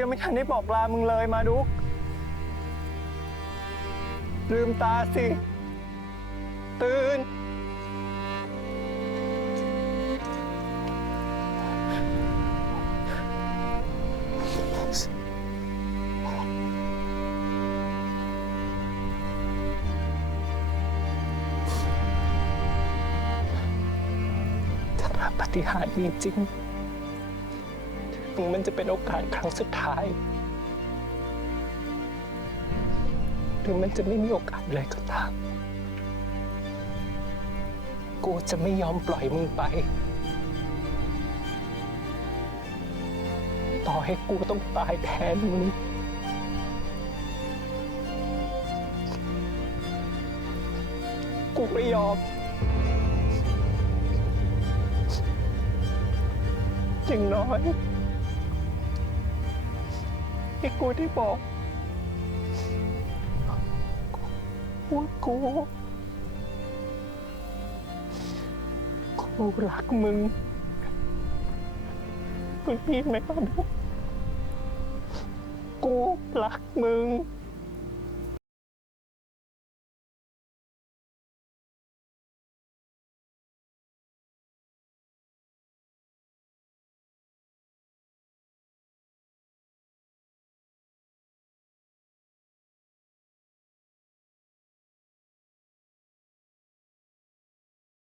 ยังไม่ทันได้บอกลามึงเลยมาดุก ลืมตาสิ ตื่น ถ้าปฏิหารมีจริง ถึงมันจะเป็นโอกาสครั้งสุดท้าย ถึงมันจะไม่มีโอกาสเลยก็ตาม กูจะไม่ยอมปล่อยมึงไป ต่อให้กูต้องตายแทนมึงกูไม่ยอมอย่างน้อย ที่กูได้บอกว่ากูกูรักมึงมึงพี่ไหมครับกูรักมึง